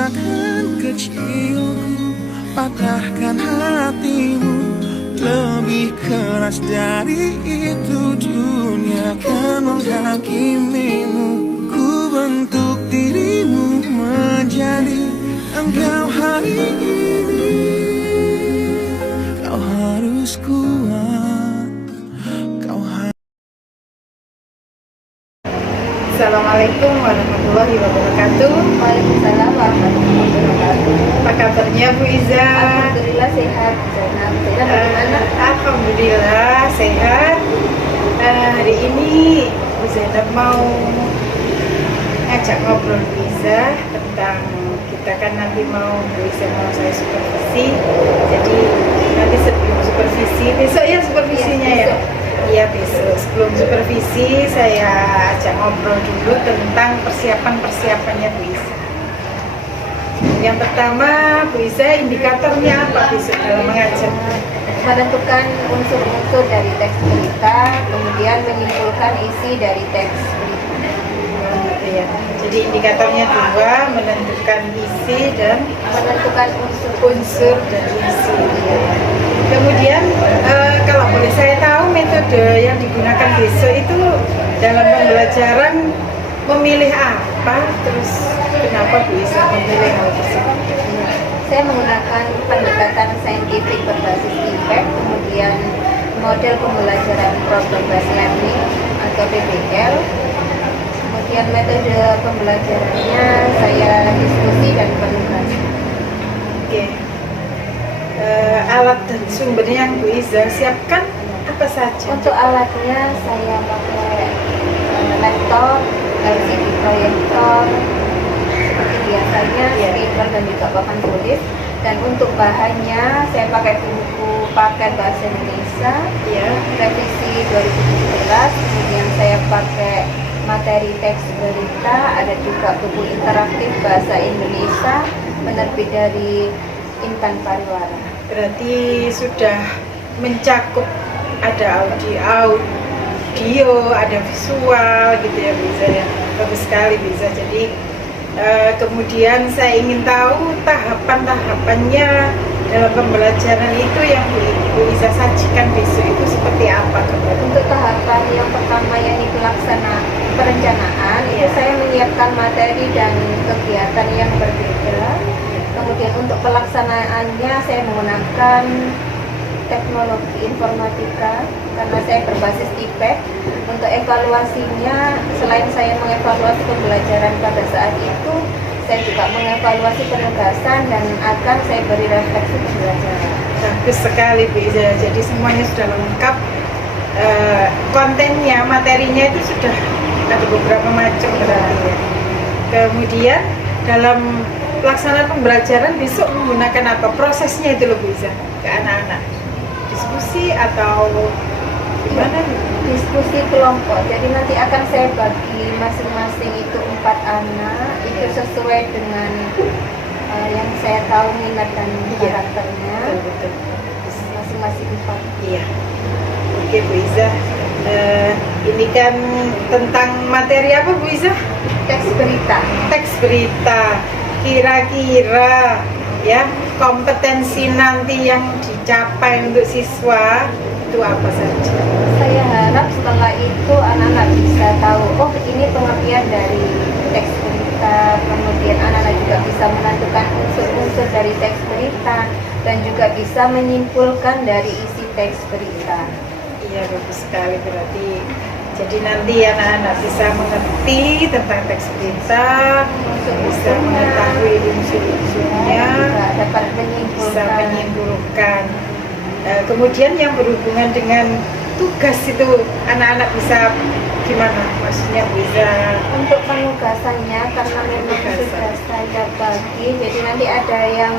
Bukakan kecilku, patahkan hatimu. Lebih keras dari itu dunia akan menghakimimu. Ku bentuk dirimu menjadi engkau hari ini. Kau harus kuat, kau harus. Assalamualaikum warahmatullahi wabarakatuh. Waalaikumsalam warahmatullahi wabarakatuh. Apa kabarnya Bu Iza? Alhamdulillah sehat. Zainab bagaimana? Alhamdulillah sehat. Hari ini Bu Zainab mau ngajak ngobrol Bu Iza tentang kita kan nanti mau Bu Iza mau saya supervisi. Jadi nanti sebelum supervisi besok ya supervisinya ya. Iya besok sebelum supervisi saya ajak ngobrol dulu tentang persiapannya Bu Iza. Yang pertama Bu Iza, indikatornya apa besok dalam mengajar? Menentukan unsur-unsur dari teks berita, kemudian menyimpulkan isi dari teks berita. Gitu ya. Jadi indikatornya dua, menentukan isi dan Menentukan unsur dari isi. Kemudian kalau boleh saya tahu metode yang digunakan besok itu dalam pembelajaran memilih apa, terus kenapa bisa memilih hal tersebut? Saya menggunakan pendekatan saintifik berbasis impact, kemudian model pembelajaran problem based learning atau PBL. Kemudian metode pembelajarannya saya diskusi dan penugasan. Oke. Alat dan sumbernya yang Bu Iza siapkan apa saja? Untuk alatnya saya pakai laptop, LCD proyektor, seperti biasanya, speaker dan juga papan tulis. Dan untuk bahannya saya pakai buku paket bahasa Indonesia, revisi 2017. Kemudian saya pakai materi teks berita, ada juga buku interaktif bahasa Indonesia penerbit dari Intan Pariwara. Berarti sudah mencakup ada audio, ada visual gitu ya bisa ya. Bagus sekali bisa. Jadi kemudian saya ingin tahu tahapan-tahapannya dalam pembelajaran itu yang Bu Iza sajikan besok itu seperti apa? Untuk tahapan yang pertama yakni pelaksana perencanaan, itu saya menyiapkan materi dan kegiatan yang berbeda. Kemudian untuk pelaksanaannya saya menggunakan teknologi informatika karena saya berbasis IPEK. Untuk evaluasinya, selain saya mengevaluasi pembelajaran pada saat itu, saya juga mengevaluasi penugasan dan akan saya beri refleksi pembelajaran. Bagus sekali Bu Iza. Jadi semuanya sudah lengkap. Kontennya, materinya itu sudah ada beberapa macam berarti ya. Kemudian dalam pelaksanaan pembelajaran besok menggunakan apa? Prosesnya itu loh Bu Iza ke anak-anak. Diskusi atau gimana? Diskusi kelompok. Jadi nanti akan saya bagi masing-masing itu 4 anak. Itu sesuai dengan yang saya tahu minat dan karakternya. Betul. Masing-masing 4. Iya. Oke Bu Iza. Ini kan tentang materi apa Bu Iza? Teks berita. Teks berita. Kira-kira ya kompetensi nanti yang dicapai untuk siswa itu apa saja? Saya harap setelah itu anak-anak bisa tahu, oh ini pengertian dari teks berita. Kemudian anak-anak juga bisa menentukan unsur-unsur dari teks berita dan juga bisa menyimpulkan dari isi teks berita. Iya, bagus sekali. Berarti jadi nanti anak-anak bisa mengerti tentang teks berita, bisa mengetahui unsur-unsurnya, dapat bisa menyimpulkan. Kemudian yang berhubungan dengan tugas itu anak-anak bisa gimana? Maksudnya bisa untuk penugasannya karena memang sudah saya bagi, jadi nanti ada yang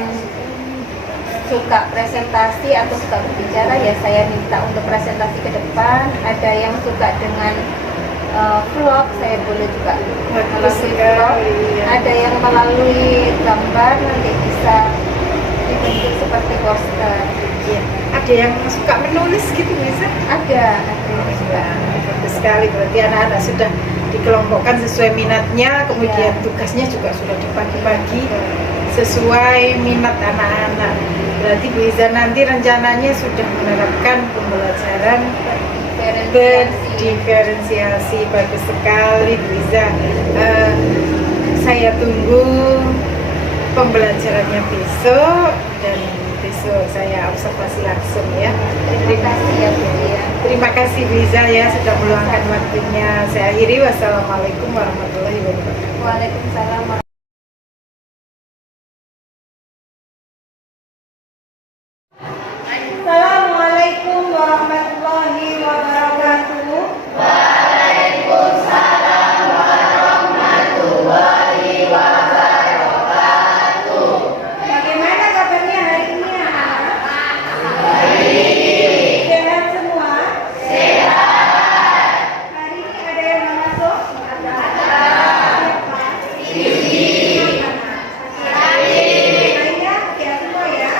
suka presentasi atau suka berbicara, ya saya minta untuk presentasi ke depan. Ada yang suka dengan vlog, saya boleh juga melalui vlog. Ada yang melalui gambar, nanti bisa dibentuk seperti poster. Ya. Ada yang suka menulis gitu bisa? Ada yang suka. Bagus sekali, berarti anak-anak sudah dikelompokkan sesuai minatnya, kemudian tugasnya juga sudah dibagi-bagi. sesuai minat anak-anak. Berarti Bu Iza nanti rencananya sudah menerapkan pembelajaran berdiferensiasi. Bagus sekali Bu Iza. Saya tunggu pembelajarannya besok, dan besok saya observasi langsung ya. Terima kasih ya Bu ya. Terima kasih Bu Iza ya sudah meluangkan waktunya. Saya akhiri, wassalamualaikum warahmatullahi wabarakatuh. Waalaikumsalam. Assalamualaikum warahmatullahi wabarakatuh. Bagaimana kabarnya hari ini anak-anak? Sehat semua? Hari ini ada yang mau masuk? Siapa? Lainnya siap semua ya?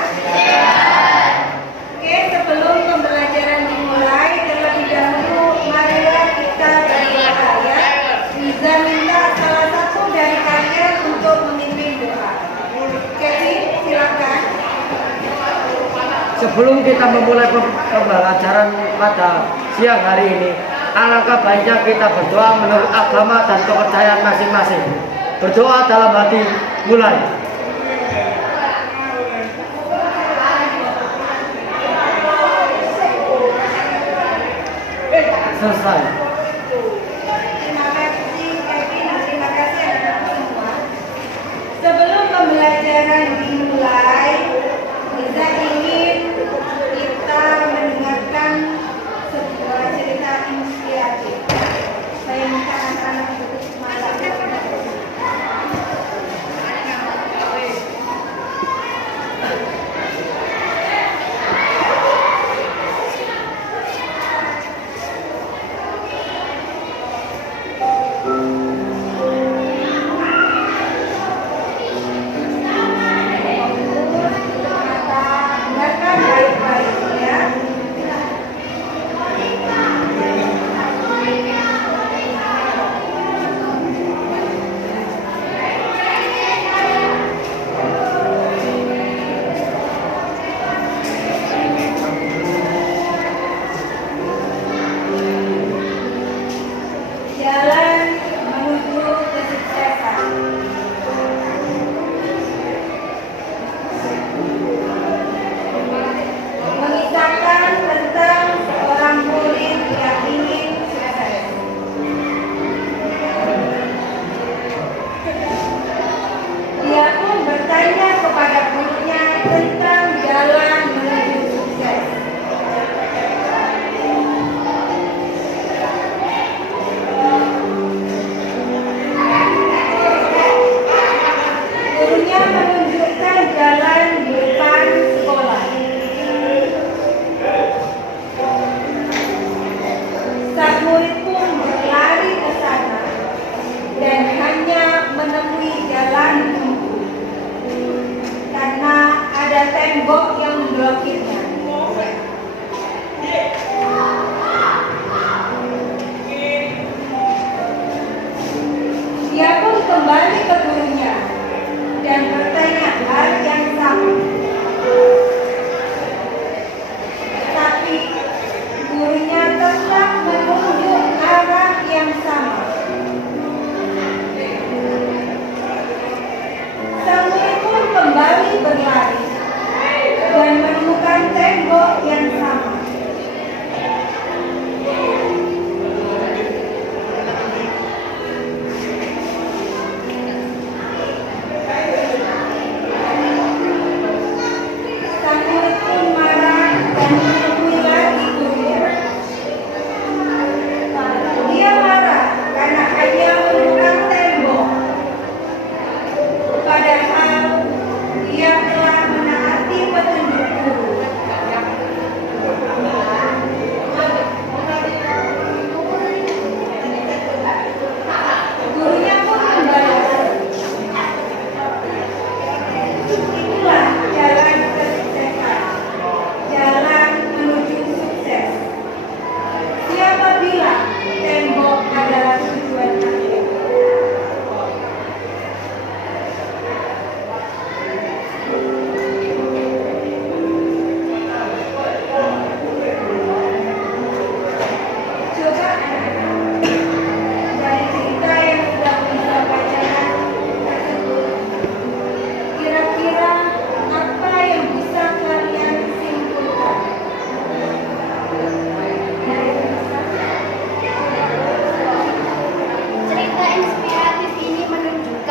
Oke, sebelum pembelajaran dimulai, terlebih dahulu marilah kita berdoa ya. Bisa minta salah satu dari kalian untuk memimpin doa. Kevin, silakan. Sebelum kita memulai pembelajaran pada siang hari ini, alangkah baiknya kita berdoa menurut agama dan kepercayaan masing-masing. Berdoa dalam hati, mulai. Selesai. Terima kasih Kevin, terima kasih anak-anak semua. Sebelum pembelajaran dimulai, kita ingin kita mendengarkan sebuah cerita inspiratif. Saya minta anak-anak duduk malam.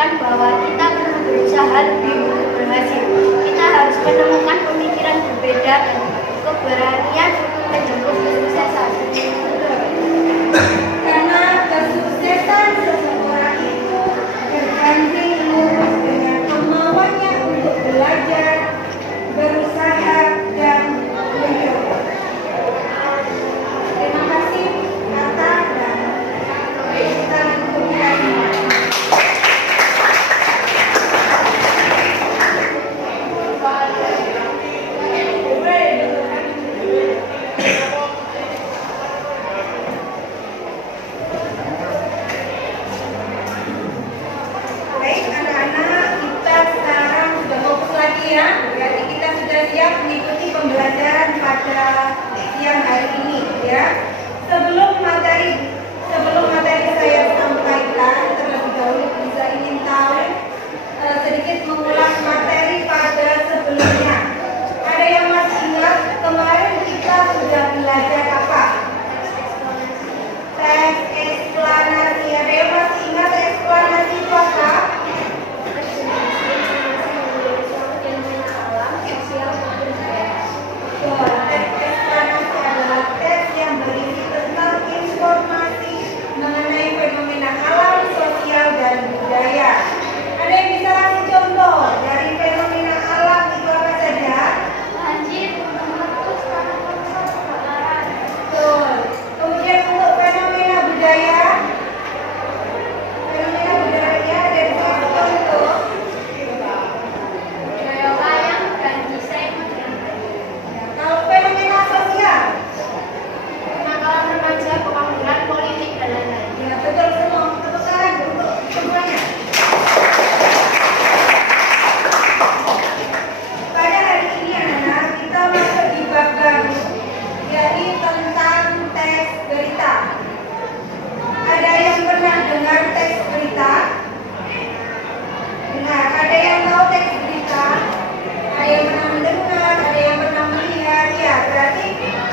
menunjukkan bahwa kita perlu berusaha lebih untuk berhasil. Kita harus menemukan pemikiran berbeda dan keberanian untuk menjemput kesuksesan. Karena kesuksesan seseorang itu bergantung lurus dengan kemauannya untuk belajar, berusaha, dan mencoba. Terima kasih atas dan kita untuk kita semua. Baik anak-anak, kita sekarang sudah fokus lagi ya. Berarti kita sudah siap mengikuti pembelajaran pada siang hari ini ya. Sebelum materi saya sampaikan, terlebih dahulu bisa ingin tahu sedikit mengulang materi pada sebelumnya. Ada yang masih ingat kemarin kita sudah belajar apa? Teks eksplanasi. Ada yang masih ingat eksplanasi itu apa? Teks eksplanasi adalah teks yang berisi tentang informasi mengenai fenomena alam, sosial, dan budaya. Ada yang bisa kasih contoh dari fenomena alam itu apa saja? Banjir, gunung meletus, tanah longsor, kebakaran. Betul. Kemudian untuk fenomena budaya ada dua contoh. Budaya wayang dan desain modern. Kalau fenomena sosial, Kenakalan remaja, pengangguran politik, dan lain-lain. ya betul semua. Tepuk tangan untuk semuanya. Pada hari ini anak-anak kita masuk di bab baru, yakni tentang teks berita. Ada yang pernah dengar teks berita? Dengar. Ada yang tahu teks berita? Ada yang pernah mendengar? Ada yang pernah melihat? Ya, berarti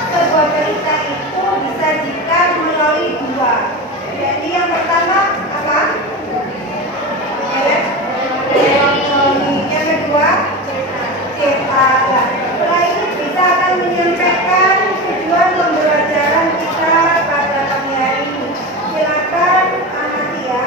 sebuah berita itu disajikan melalui dua. Jadi yang pertama apa? Elektronik. Yang kedua cetak. Setelah itu kita akan menyampaikan tujuan pembelajaran kita pada pagi hari ini. Silakan Anatia.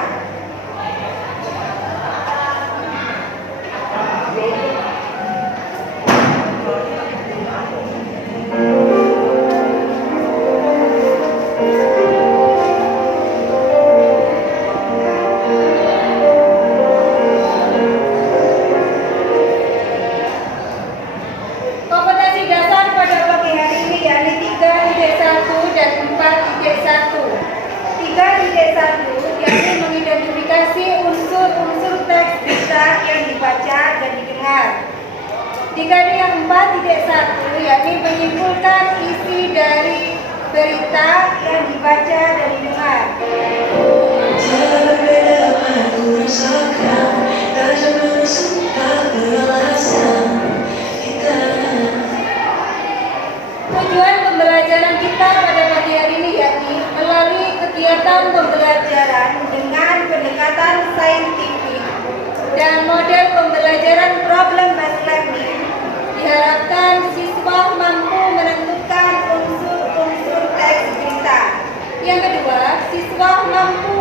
Kompetensi dasar pada pagi hari ini yakni 3.1 dan 4.1. 3.1 yakni mengidentifikasi unsur-unsur teks berita yang dibaca dan didengar. 3 yang 4.1 yakni menyimpulkan isi dari berita yang dibaca dan didengar. Tujuan pembelajaran kita pada pagi hari ini yakni melalui kegiatan pembelajaran dengan pendekatan saintifik dan model pembelajaran problem based learning, diharapkan siswa mampu menentukan unsur-unsur teks berita. Yang kedua, siswa mampu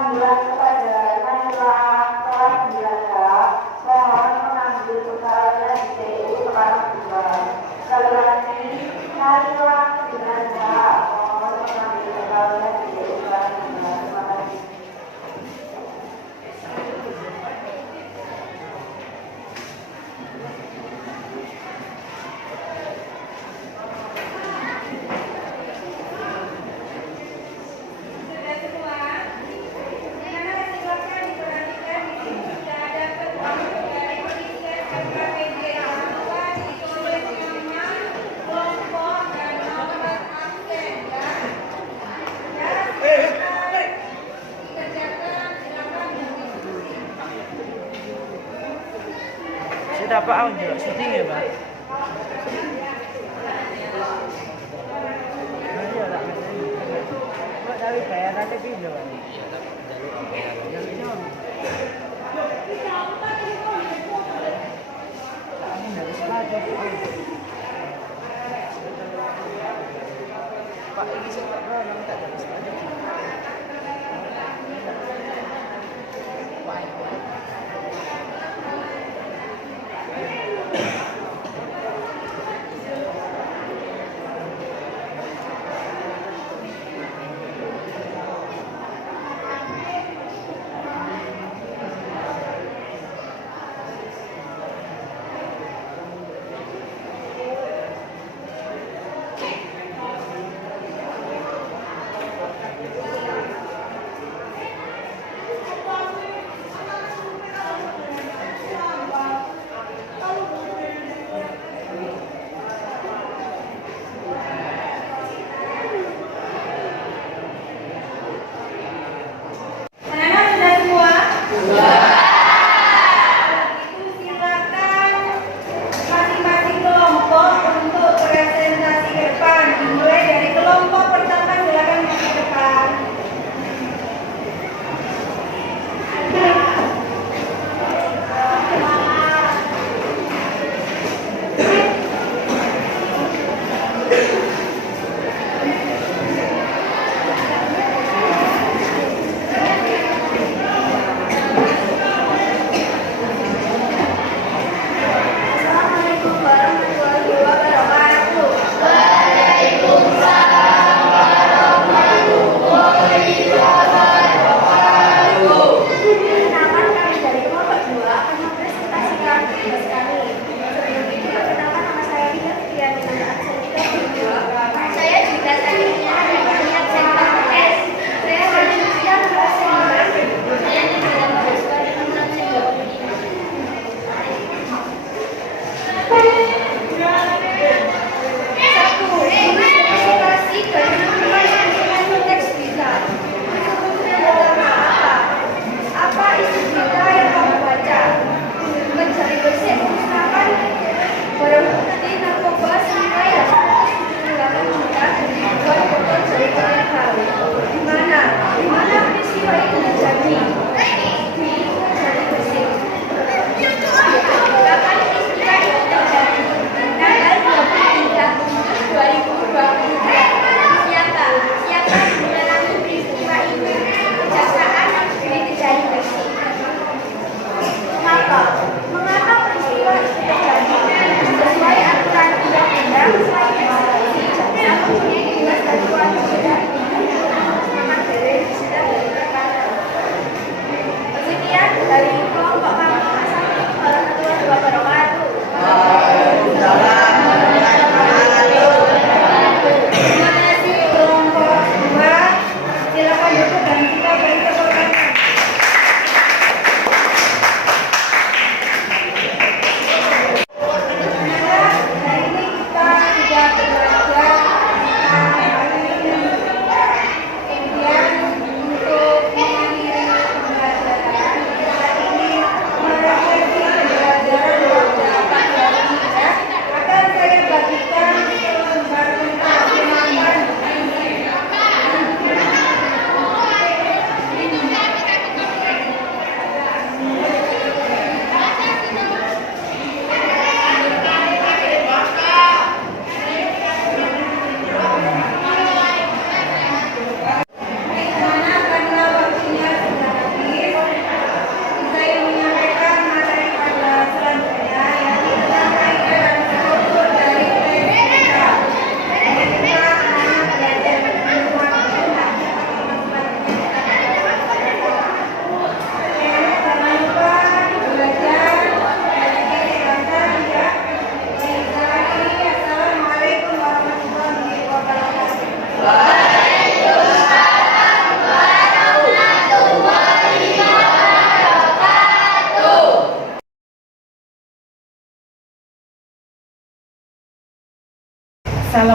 panggilan kepada Najwa kelas 9H, mohon mengambil putaranya di TU kelas 2. Sekali lagi, Najwa 9H, mohon mengambil putaranya di TU kelas 2. Terima kasih. Sudah semua? Karena silakan diperhatikan di sini sudah ada ketentuan dari pendidikan KKPD yang kedua ditulis nama, kelompok dan nomor absen ya. Ya, silakan dikerjakan, silakan berdiskusi. Sudah Pak Aun juga syuting ya Pak? Iya tak Pak dari bayarannya gitu Pak? Ini dari sepatu Pak ini sempat orang tak dari sepatu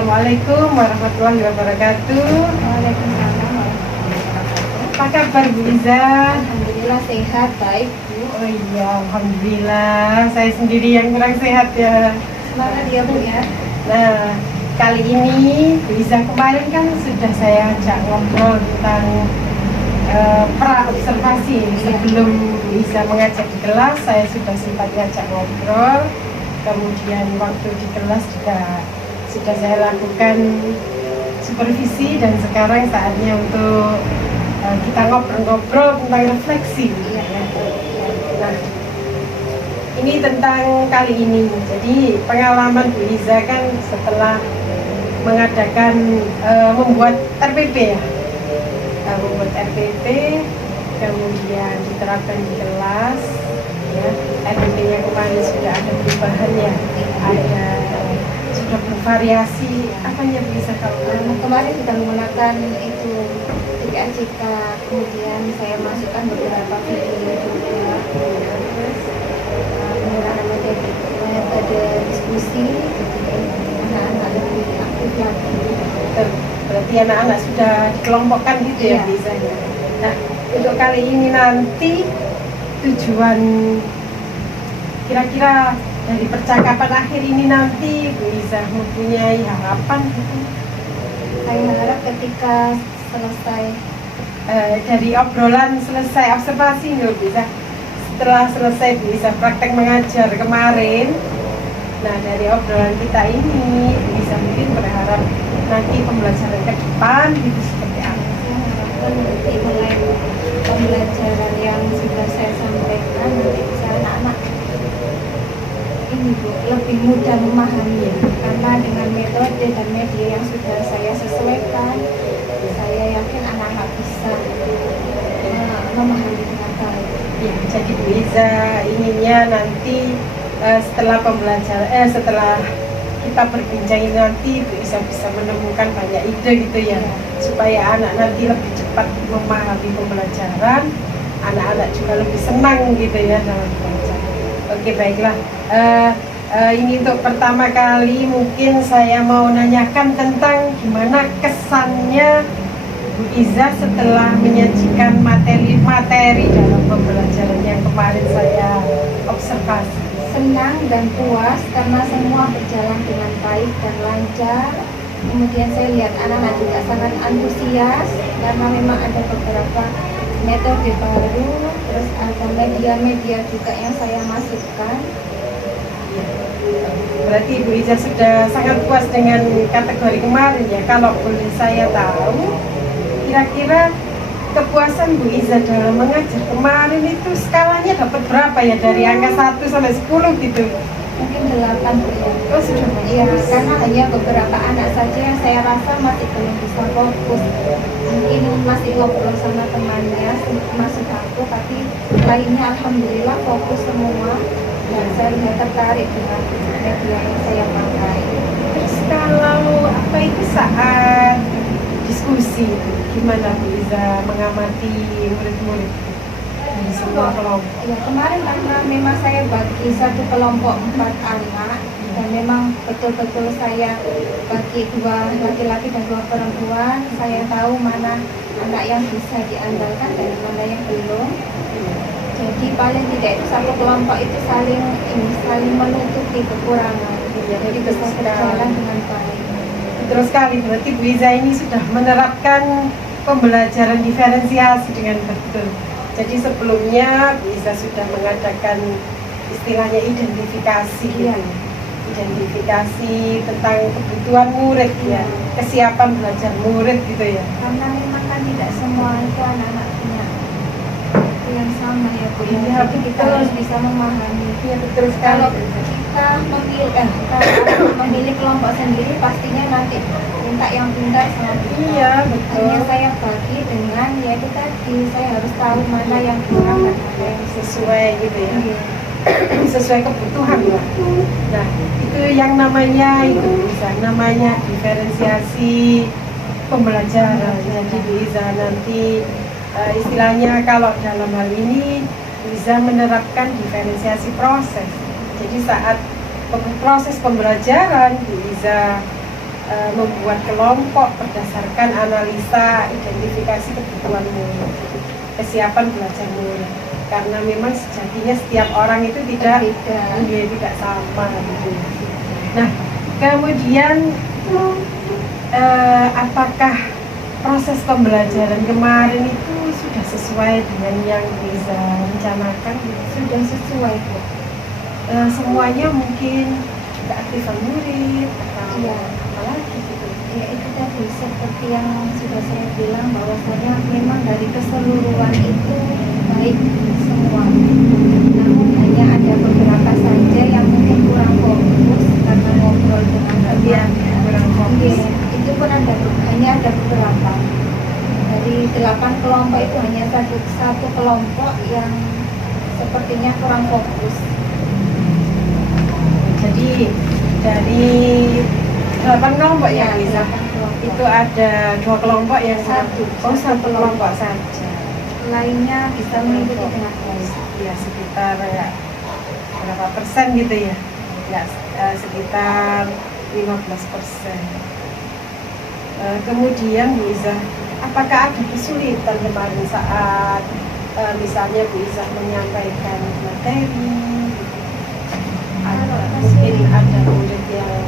Assalamualaikum warahmatullahi wabarakatuh. Waalaikumsalam warahmatullahi wabarakatuh. Apa kabar Bu Iza? Alhamdulillah sehat, baik Bu. Oh iya, alhamdulillah. Saya sendiri yang kurang sehat ya. Semangat ya Bu ya. Nah, kali ini Bu Iza kemarin kan sudah saya ajak ngobrol tentang pra-observasi. Sebelum Bu Iza mengajak di kelas, saya sudah sempat ngajak ngobrol. Kemudian waktu di kelas juga sudah saya lakukan supervisi, dan sekarang saatnya untuk kita ngobrol-ngobrol tentang refleksi. Nah, ini tentang kali ini. Jadi pengalaman Bu Iza kan setelah mengadakan membuat RPP ya, membuat RPP, kemudian diterapkan di kelas. Ya, RPP-nya kemarin sudah ada perubahannya, ada sudah bervariasi. Apanya bisa kalau Kemarin kita menggunakan itu TKJK, kemudian saya masukkan beberapa video juga, terus menggunakan metode diskusi, jadi anak-anak lebih aktif lagi. Berarti anak-anak sudah dikelompokkan gitu ya, Iya. bisa ya. Nah, untuk kali ini nanti tujuan kira-kira dari percakapan akhir ini nanti Bu Iza mempunyai harapan gitu. Saya harap ketika selesai Dari obrolan selesai observasi nih Bu Iza, setelah selesai Bu Iza praktek mengajar kemarin, nah dari obrolan kita ini Bu Iza mungkin berharap nanti pembelajaran ke depan gitu seperti apa? nanti mulai pembelajaran yang sudah saya sampaikan, nanti bisa anak-anak ini Bu lebih mudah memahami, karena dengan metode dan media yang sudah saya sesuaikan, saya yakin anak-anak bisa memahami dengan baik. Ya, jadi Bu Iza inginnya nanti setelah pembelajaran setelah kita berbincang ini nanti Bu Iza bisa menemukan banyak ide gitu ya, supaya anak nanti lebih cepat memahami pembelajaran, anak-anak juga lebih senang gitu ya dalam belajar. Oke, baiklah. Ini untuk pertama kali mungkin saya mau nanyakan tentang gimana kesannya Bu Iza setelah menyajikan materi dalam pembelajaran yang kemarin saya observasi. Senang dan puas karena semua berjalan dengan baik dan lancar. Kemudian saya lihat anak-anak juga sangat antusias karena memang ada beberapa metode baru, terus ada media-media juga yang saya masukkan. Berarti Bu Iza sudah sangat puas dengan kategori kemarin ya. Kalau boleh saya tahu, kira-kira kepuasan Bu Iza dalam mengajar kemarin itu skalanya dapat berapa ya, dari angka 1 sampai 10 gitu? Mungkin 8 Bu ya. Oh, sudah Iya, karena hanya beberapa anak saja yang saya rasa masih belum bisa fokus. Mungkin masih ngobrol sama temannya, masih aku, tapi lainnya alhamdulillah fokus semua. Dan saya lihat tertarik dengan media yang saya pakai. Terus kalau apa itu saat diskusi, gimana Bu Iza mengamati murid-murid dari semua kelompok? Ya, kemarin karena memang saya bagi satu kelompok 4 anak, dan memang betul-betul saya bagi 2 laki-laki dan 2 perempuan. Saya tahu mana anak yang bisa diandalkan dan mana yang belum. Jadi paling tidak itu satu kelompok itu saling menutupi kekurangan. Jadi bisa berjalan dengan baik. Terus sekali, berarti Bu Iza ini sudah menerapkan pembelajaran diferensiasi dengan betul. Jadi sebelumnya Bu Iza sudah mengadakan istilahnya identifikasi gitu. Iya. Identifikasi tentang kebutuhan murid ya, kesiapan belajar murid gitu ya. Karena memang kan tidak semua itu anak-anak punya itu yang sama ya Bu. Iya, Jadi kita betul. harus bisa memahami. Iya, betul sekali. Kalau kita memilih kelompok sendiri, pastinya nanti minta yang pintar sama kita. Iya, betul. Hanya saya bagi dengan yaitu tadi, saya harus tahu mana yang kurang dan mana yang Sesuai gitu ya. Iya. Sesuai kebutuhan lah. Nah, itu yang namanya itu bisa namanya diferensiasi pembelajaran. Jadi bisa nanti istilahnya kalau dalam hal ini bisa menerapkan diferensiasi proses. Jadi saat proses pembelajaran bisa membuat kelompok berdasarkan analisa identifikasi kebutuhan murid, kesiapan belajar murid. Karena memang sejatinya setiap orang itu tidak sama gitu. Nah, kemudian apakah proses pembelajaran kemarin itu sudah sesuai dengan yang bisa rencanakan? Sudah sesuai Bu. Semuanya mungkin keaktifan murid atau Iya. apalagi gitu. Ya itu tadi seperti yang sudah saya bilang bahwasanya memang dari keseluruhan itu baik semua. Namun hanya ada beberapa saja yang mungkin kurang fokus karena ngobrol dengan teman. Kurang fokus. Iya, itu pun hanya ada beberapa. Dari 8 kelompok itu hanya satu kelompok yang sepertinya kurang fokus. Jadi dari 8 kelompok ya bisa. 8 kelompok. Itu ada 2 kelompok yang Satu kelompok saja. Lainnya bisa mengikuti dengan baik. Ya sekitar ya, berapa persen gitu ya? Ya sekitar 15%. Kemudian bisa, apakah ada kesulitan kemarin saat misalnya bisa menyampaikan materi? Mungkin ada murid yang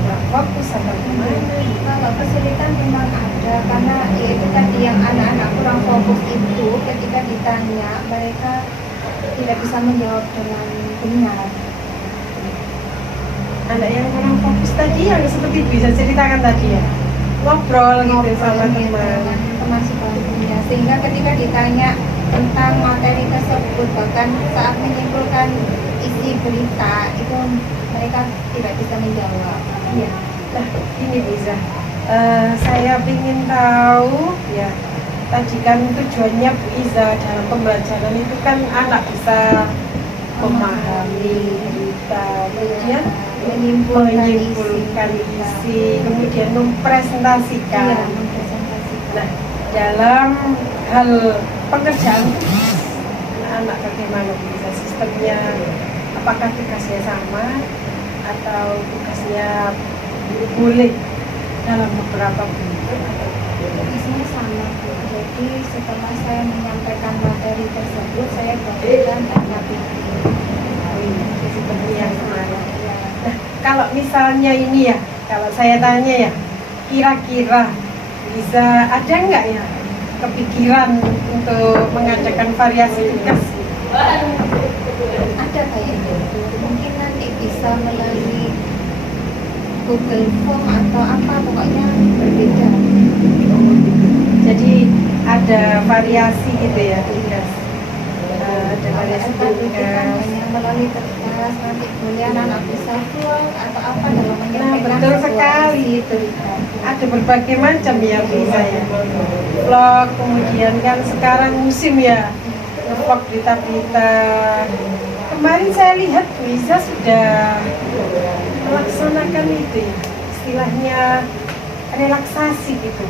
kurang fokus atau gimana? Kalau kesulitan memang ada karena itu tadi yang anak-anak kurang fokus itu ketika ditanya mereka tidak bisa menjawab dengan benar. Anak yang kurang fokus tadi yang seperti bisa ceritakan tadi ya, ngobrol gitu sama teman sebangkunya, sehingga ketika ditanya tentang materi tersebut bahkan saat menyimpulkan isi berita itu mereka tidak bisa menjawab. Iya. Nah ini bisa, saya ingin tahu ya, tadi kan tujuannya Bu Iza dalam pembelajaran itu kan anak bisa memahami berita, kemudian menyimpulkan isi, kemudian mempresentasikan. Iya, mempresentasikan. Nah, dalam hal pekerjaan anak bagaimana bisa sistemnya? Apakah tugasnya sama atau tugasnya boleh dalam beberapa bentuk? Isinya sama Bu. Jadi setelah saya menyampaikan materi tersebut saya bagikan tanya pikir. Seperti yang kemarin. Nah, kalau misalnya ini ya, kalau saya tanya ya, kira-kira bisa ada nggak ya kepikiran untuk mengadakan variasi tugas? Ada kayaknya. Mungkin nanti bisa melalui Google Form atau apa, pokoknya berbeda. Jadi ada variasi gitu ya tugas. Ada variasi Kita tugas. hanya melalui kertas, nanti boleh anak-anak bisa vlog atau apa dalam menyampaikan betul sebuah sekali. isi berita. Ada berbagai macam ya bisa ya. Vlog, kemudian kan sekarang musim ya, vlog berita-berita. Kemarin saya lihat Luisa sudah melaksanakan itu ya, istilahnya relaksasi gitu.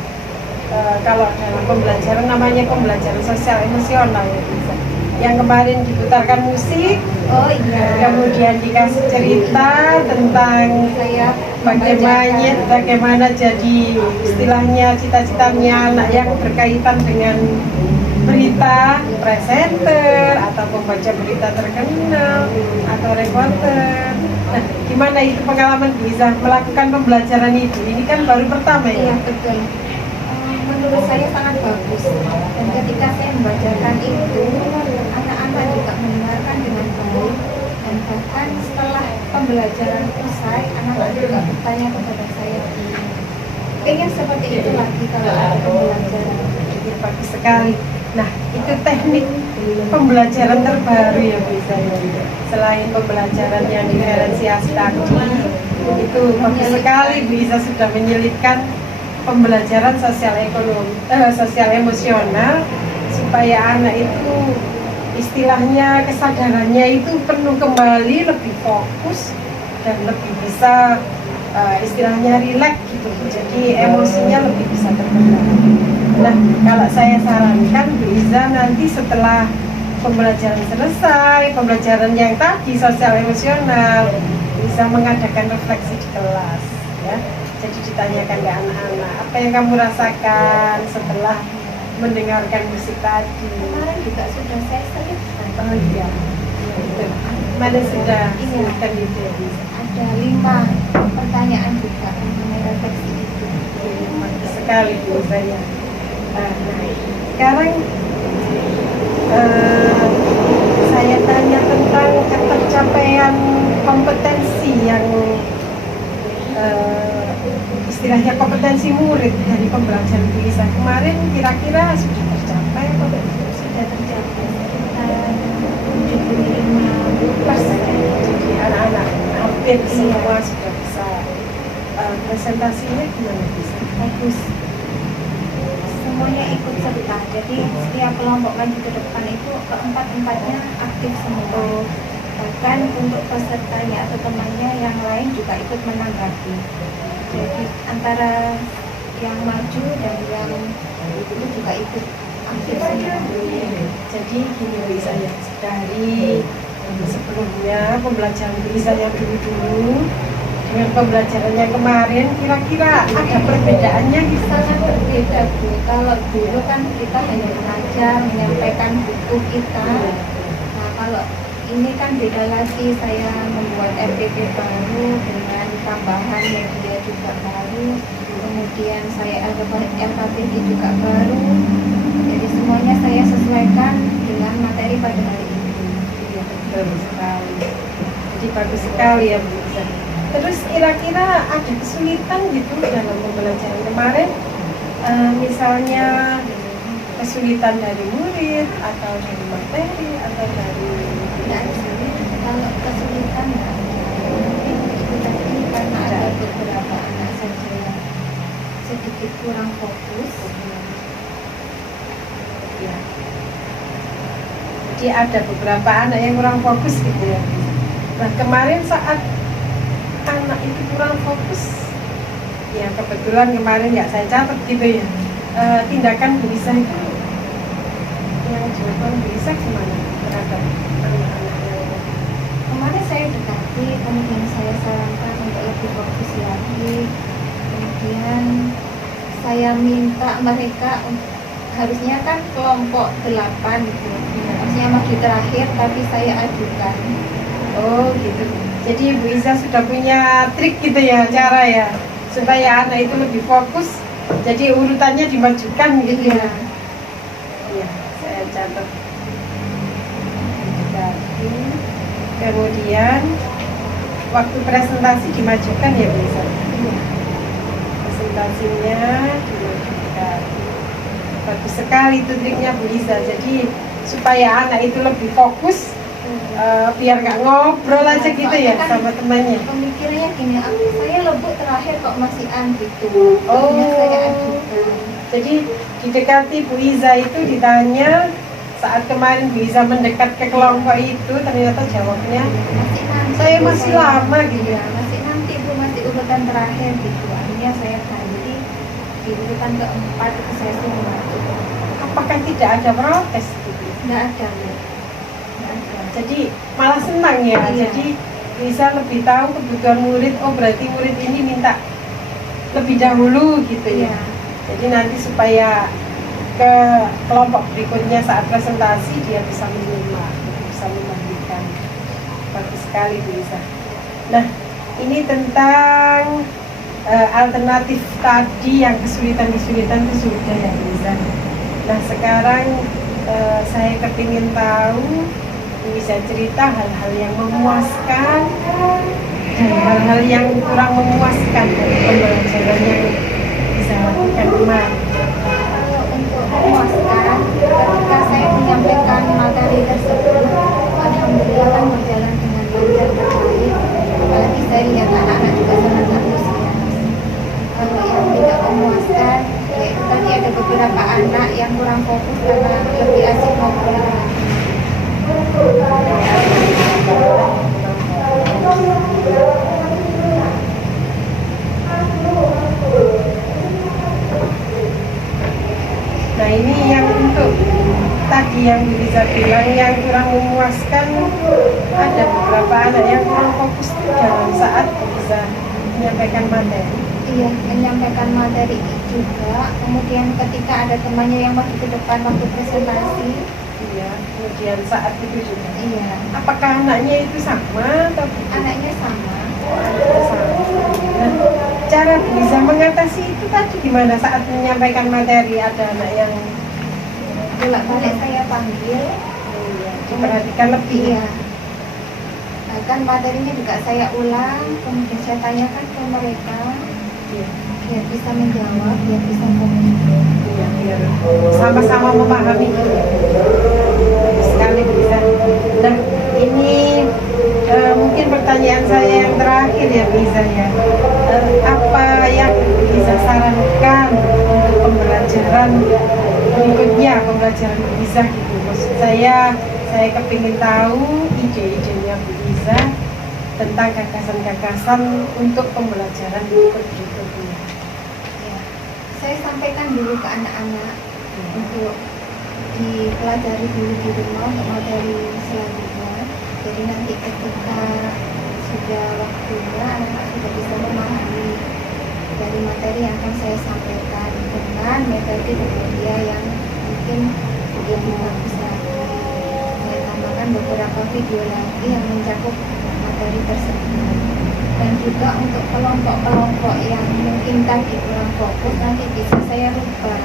Kalau dalam pembelajaran namanya pembelajaran sosial emosional ya bisa. Yang kemarin diputarkan musik, Oh iya. kemudian dikasih cerita tentang Saya bagaimana jadi istilahnya cita-citanya anak yang berkaitan dengan berita, presenter atau pembaca berita terkenal atau reporter. Nah, gimana itu pengalaman bisa melakukan pembelajaran itu? Ini kan baru pertama Iya ya. betul. Menurut saya sangat bagus. Dan ketika saya membacakan itu, anak-anak juga mendengarkan dengan baik. Dan bahkan setelah pembelajaran selesai, anak-anak juga bertanya kepada saya, pengen seperti itu lagi kalau ada pembelajaran. Ya, bagus sekali. Nah, itu teknik pembelajaran terbaru ya bisa ya. Selain pembelajaran yang diferensiasi tadi, itu bagus sekali bisa sudah menyelipkan pembelajaran sosial emosional supaya anak itu istilahnya kesadarannya itu penuh kembali, lebih fokus dan lebih bisa istilahnya rileks gitu. Jadi emosinya lebih bisa terkendali. Nah, kalau saya sarankan Bu Iza nanti setelah pembelajaran selesai, pembelajaran yang tadi sosial emosional bisa mengadakan refleksi di kelas. ya. Jadi ditanyakan ke anak-anak, apa yang kamu rasakan setelah mendengarkan musik tadi? Kemarin juga sudah saya selesai. Oh iya, itu. Mana sudah sebutkan itu ya, Bisa? Ada 5 pertanyaan juga mengenai refleksi itu. Bagus sekali biasanya. Nah, sekarang saya tanya tentang ketercapaian kompetensi yang istilahnya kompetensi murid dari pembelajaran tulisan kemarin, kira-kira sudah tercapai atau belum? Sudah tercapai sekitar 75%. Jadi anak-anak hampir semua sudah bisa. Presentasinya gimana bisa? Bagus. Semuanya ikut serta. Jadi setiap kelompok maju ke depan itu keempat-empatnya aktif semua. Bahkan untuk pesertanya atau temannya yang lain juga ikut menanggapi. Jadi antara yang maju dan yang itu juga ikut aktif semua. Jadi gini bisa ya, dari sebelumnya pembelajaran tulisan yang dulu-dulu dengan pembelajaran yang kemarin, kira-kira ada perbedaannya gitu? Sangat berbeda, Bu. Kalau dulu kan kita hanya mengajar, menyampaikan buku kita. Nah, kalau ini kan beda lagi, saya membuat RPP baru dengan tambahan media juga baru. Kemudian saya ada LKPD juga baru. Jadi semuanya saya sesuaikan dengan materi pada hari ini. Iya, betul sekali. Jadi bagus sekali ya, Bu. Terus kira-kira ada kesulitan gitu dalam pembelajaran kemarin? Misalnya kesulitan dari murid atau dari materi atau dari Kalau kesulitan nggak ada. Mungkin itu tadi karena ada beberapa anak saja yang sedikit kurang fokus. ya. Jadi ada beberapa anak yang kurang fokus gitu ya. Nah kemarin saat anak itu kurang fokus, ya kebetulan kemarin nggak saya catat gitu ya. Tindakan Bu Lisa itu yang dilakukan Bu Lisa gimana terhadap anak-anak yang Kemarin saya dekati, kemudian saya sarankan untuk lebih fokus lagi. Kemudian saya minta mereka harusnya kan kelompok 8 gitu. Harusnya maju terakhir, tapi saya ajukan. Oh gitu. Jadi Bu Isa sudah punya trik gitu ya, cara ya, supaya anak itu lebih fokus. Jadi urutannya dimajukan gitu ya. Iya, saya catat. Jadi, kemudian waktu presentasi dimajukan ya Bu Isa. Presentasinya dimajukan. Bagus sekali itu triknya Bu Isa. Jadi supaya anak itu lebih fokus. Biar nggak ngobrol aja gitu ya sama temannya. Pemikirannya gini, saya lembut terakhir kok masih gitu. Oh, Saya ajukan. jadi didekati Bu Iza itu ditanya saat kemarin Bu Iza mendekat ke kelompok itu ternyata jawabnya Masih nanti. saya masih lama gitu Ya, masih nanti Bu, masih urutan terakhir gitu. Akhirnya saya ganti di urutan keempat itu saya suruh maju. apakah tidak ada protes gitu? Nggak ada, Bu. Nggak ada. Jadi malah senang ya. Iya. Jadi bisa lebih tahu kebutuhan murid. Oh berarti murid ini minta lebih dahulu gitu ya. Iya. Jadi nanti supaya ke kelompok berikutnya saat presentasi dia bisa menerima, bisa membandingkan. Bagus sekali bisa. Nah ini tentang alternatif tadi yang kesulitan-kesulitan itu sudah ya bisa. Nah sekarang saya kepingin tahu bisa cerita hal-hal yang memuaskan dan hal-hal yang kurang memuaskan dari pembelajaran yang bisa lakukan kemarin. Kalau untuk memuaskan, ketika saya menyampaikan materi tersebut, alhamdulillah kan berjalan dengan lancar dan baik. Apalagi saya lihat anak-anak juga sangat antusias. Kalau yang tidak memuaskan, yaitu tadi ada beberapa anak yang kurang fokus karena lebih asik ngobrol. Nah ini yang untuk tadi yang bisa bilang yang kurang memuaskan, ada beberapa anak yang kurang fokus dalam saat bisa menyampaikan materi. Iya, menyampaikan materi juga. Kemudian ketika ada temannya yang maju ke depan waktu presentasi, Iya, kemudian saat itu juga. iya, Apakah anaknya itu sama atau anaknya sama. Nah, cara bisa mengatasi itu tadi gimana saat menyampaikan materi ada anak yang Bolak-balik saya panggil, diperhatikan lebih. iya. Bahkan materinya juga saya ulang, kemudian saya tanyakan ke mereka, Iya, biar bisa menjawab, biar bisa fokus. iya, biar sama-sama memahami. Sekali bisa. Nah, ini mungkin pertanyaan saya yang terakhir ya Bisa ya. Apa yang bisa sarankan untuk pembelajaran berikutnya, pembelajaran Bisa gitu. Maksud saya kepingin tahu ide-idenya Bu Iza tentang gagasan-gagasan untuk pembelajaran berikutnya. Ya. Saya sampaikan dulu ke anak-anak untuk dipelajari dulu di rumah untuk materi selanjutnya. Jadi nanti ketika sudah waktunya anak-anak sudah bisa memahami dari materi yang akan saya sampaikan dengan metode dia yang mungkin lebih bagus lagi. Saya tambahkan beberapa video lagi yang mencakup materi tersebut. Dan juga untuk kelompok-kelompok yang mungkin tadi kurang fokus nanti bisa saya rubah.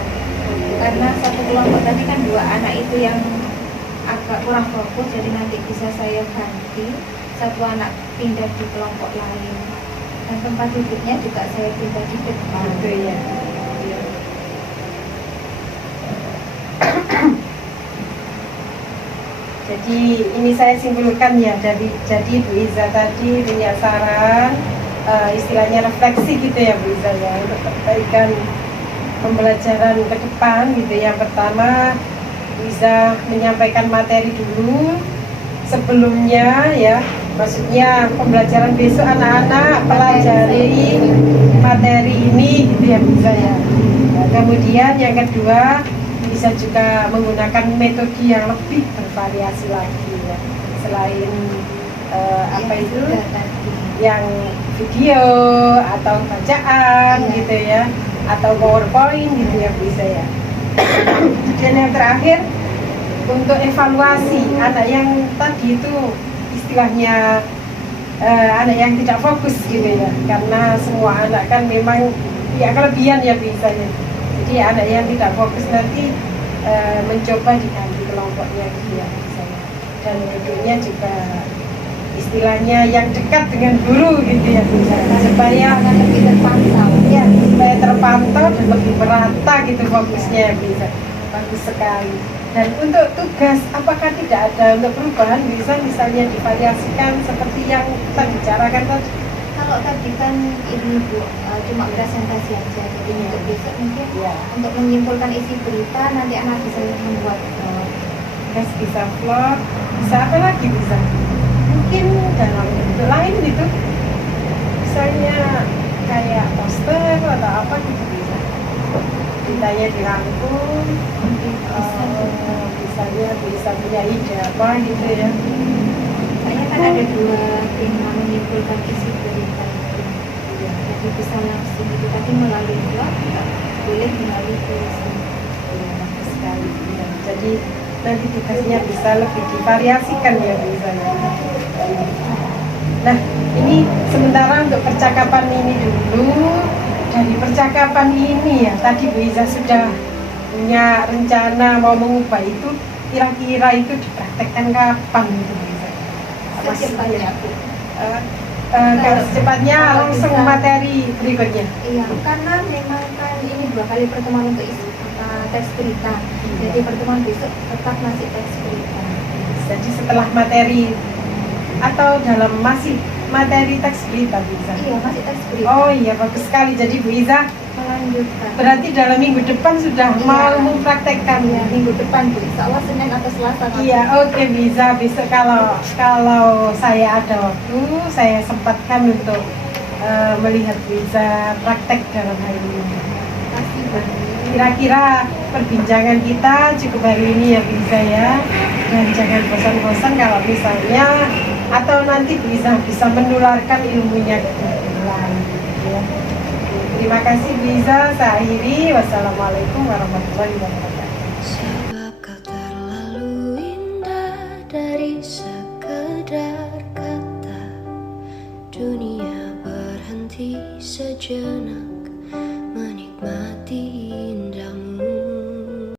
Karena satu kelompok tadi kan 2 anak itu yang agak kurang fokus, jadi nanti bisa saya ganti satu anak pindah di kelompok lain, dan tempat duduknya juga saya pindah di depan. Gitu ya. Iya. Jadi ini saya simpulkan ya, jadi Bu Iza tadi punya saran istilahnya refleksi gitu ya Bu Iza ya, untuk perbaikan pembelajaran ke depan gitu. Yang pertama bisa menyampaikan materi dulu sebelumnya ya, maksudnya pembelajaran besok anak-anak pelajari materi ini gitu ya bisa ya. Nah, kemudian yang kedua bisa juga menggunakan metode yang lebih bervariasi lagi ya, selain apa itu yang video atau bacaan gitu ya, atau PowerPoint gitu ya bisa ya. Dan yang terakhir untuk evaluasi anak yang tadi itu istilahnya anak yang tidak fokus gitu ya, karena semua anak kan memang ya kelebihan ya bisa ya. Jadi anak yang tidak fokus nanti mencoba diganti kelompoknya gitu ya misalnya. Dan duduknya juga istilahnya yang dekat dengan guru gitu ya bisa, supaya lebih terpantau. ya supaya terpantau dan lebih merata gitu fokusnya bisa. Bagus sekali. Dan untuk tugas apakah tidak ada untuk perubahan, bisa misalnya divariasikan seperti yang kita bicarakan tadi? Kalau tadi kan ini Bu, cuma presentasi aja. Jadi untuk besok mungkin Ya. untuk menyimpulkan isi berita nanti anak bisa membuat Terus bisa vlog, bisa apa lagi bisa? Mungkin dalam bentuk lain gitu. Misalnya kayak poster atau apa gitu bisa. Beritanya dirangkum, misalnya bisa punya ide apa gitu ya. Kayaknya kan ada 2 tema menyimpulkan isi berita itu. Jadi bisa langsung itu tadi melalui blog, boleh melalui tulisan. Ya, bagus sekali. Ya. Jadi nanti tugasnya bisa lebih divariasikan ya bisa ya. Nah, ini sementara untuk percakapan ini dulu. Dari percakapan ini ya, tadi Bu Iza sudah punya rencana mau mengubah itu, kira-kira itu dipraktekkan kapan gitu Bu Iza? Secepatnya Bu. Kalau secepatnya langsung materi berikutnya. Iya, karena memang kan ini 2 kali pertemuan untuk isi teks berita. Jadi pertemuan besok tetap masih teks berita. Jadi setelah materi atau dalam masih materi teks berita bisa. Iya, masih teks berita. Oh iya, bagus sekali. Jadi Bu Iza Melanjutkan. berarti dalam minggu depan sudah Iya. mau mempraktekkan. Iya, minggu depan Bu. Insya Allah Senin atau Selasa. nanti. Iya, oke bisa. Besok kalau saya ada waktu, saya sempatkan untuk melihat bisa praktek dalam hal ini. Kasih banyak. Kira-kira perbincangan kita cukup hari ini ya bisa ya. Dan jangan bosan-bosan kalau misalnya atau nanti bisa menularkan ilmunya ke orang lain. Terima kasih Biza, saya akhiri. Wassalamualaikum warahmatullahi wabarakatuh.